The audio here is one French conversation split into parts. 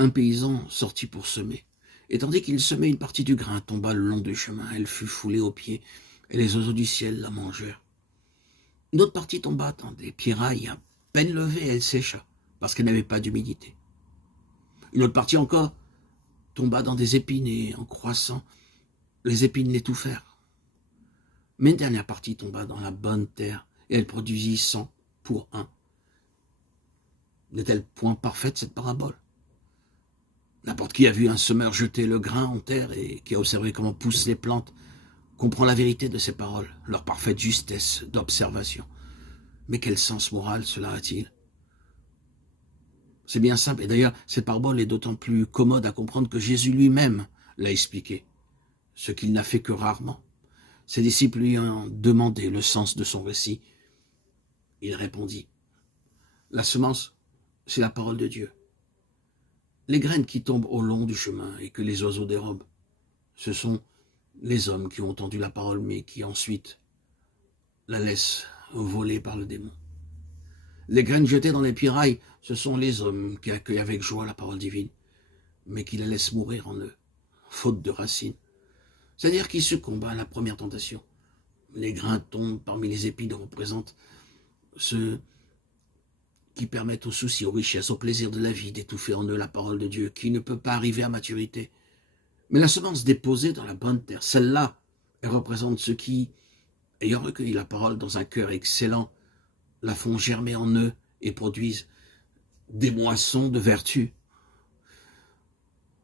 Un paysan sortit pour semer, et tandis qu'il semait, une partie du grain tomba le long du chemin. Elle fut foulée aux pieds, et les oiseaux du ciel la mangèrent. Une autre partie tomba dans des pierrailles, à peine levée, elle sécha, parce qu'elle n'avait pas d'humidité. Une autre partie encore tomba dans des épines, et en croissant, les épines l'étouffèrent. Mais une dernière partie tomba dans la bonne terre, et elle produisit 100 pour 1. N'est-elle point parfaite, cette parabole? N'importe qui a vu un semeur jeter le grain en terre et qui a observé comment poussent les plantes comprend la vérité de ces paroles, leur parfaite justesse d'observation. Mais quel sens moral cela a-t-il? C'est bien simple, et d'ailleurs, cette parabole est d'autant plus commode à comprendre que Jésus lui-même l'a expliqué, ce qu'il n'a fait que rarement. Ses disciples lui ont demandé le sens de son récit. Il répondit, « La semence, c'est la parole de Dieu. Les graines qui tombent au long du chemin et que les oiseaux dérobent, ce sont les hommes qui ont entendu la parole, mais qui ensuite la laissent voler par le démon. Les graines jetées dans les pierrailles, ce sont les hommes qui accueillent avec joie la parole divine, mais qui la laissent mourir en eux, faute de racines. C'est-à-dire qui succombent à la première tentation. Les grains tombent parmi les épines, représentent ceux qui permettent aux soucis, aux richesses, au plaisir de la vie d'étouffer en eux la parole de Dieu, qui ne peut pas arriver à maturité. Mais la semence déposée dans la bonne terre, celle-là, elle représente ceux qui, ayant recueilli la parole dans un cœur excellent, la font germer en eux et produisent des moissons de vertu.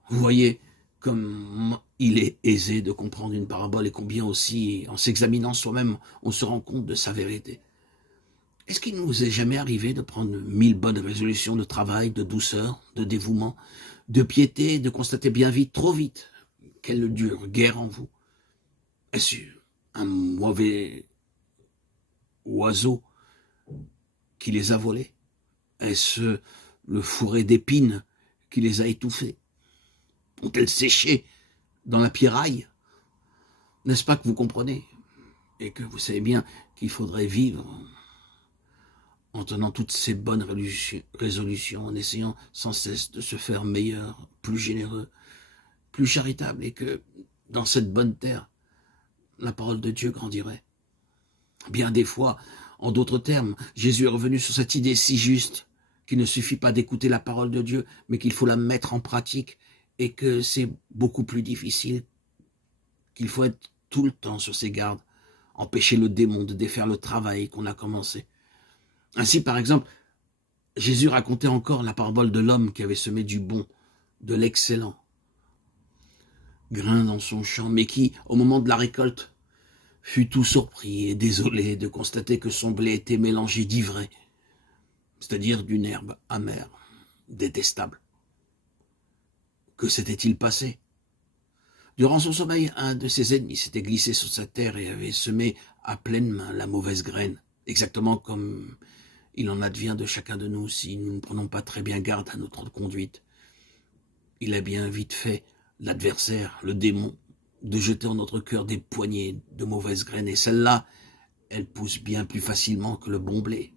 Vous voyez comme il est aisé de comprendre une parabole et combien aussi, en s'examinant soi-même, on se rend compte de sa vérité. Est-ce qu'il nous est jamais arrivé de prendre 1000 bonnes résolutions de travail, de douceur, de dévouement, de piété, de constater bien vite, trop vite, quelle dure guerre en vous? Est-ce un mauvais oiseau qui les a volés? Est-ce le fourré d'épines qui les a étouffés? Ont-elles séché dans la pierraille? N'est-ce pas que vous comprenez? Et que vous savez bien qu'il faudrait vivre en tenant toutes ces bonnes résolutions, en essayant sans cesse de se faire meilleur, plus généreux, plus charitable, et que dans cette bonne terre, la parole de Dieu grandirait. Bien des fois, en d'autres termes, Jésus est revenu sur cette idée si juste qu'il ne suffit pas d'écouter la parole de Dieu, mais qu'il faut la mettre en pratique, et que c'est beaucoup plus difficile, qu'il faut être tout le temps sur ses gardes, empêcher le démon de défaire le travail qu'on a commencé. Ainsi, par exemple, Jésus racontait encore la parabole de l'homme qui avait semé du bon, de l'excellent grain dans son champ, mais qui, au moment de la récolte, fut tout surpris et désolé de constater que son blé était mélangé d'ivraie, c'est-à-dire d'une herbe amère, détestable. Que s'était-il passé? Durant son sommeil, un de ses ennemis s'était glissé sur sa terre et avait semé à pleine main la mauvaise graine, exactement comme il en advient de chacun de nous si nous ne prenons pas très bien garde à notre conduite. Il a bien vite fait, l'adversaire, le démon, de jeter en notre cœur des poignées de mauvaises graines, et celles-là, elles poussent bien plus facilement que le bon blé.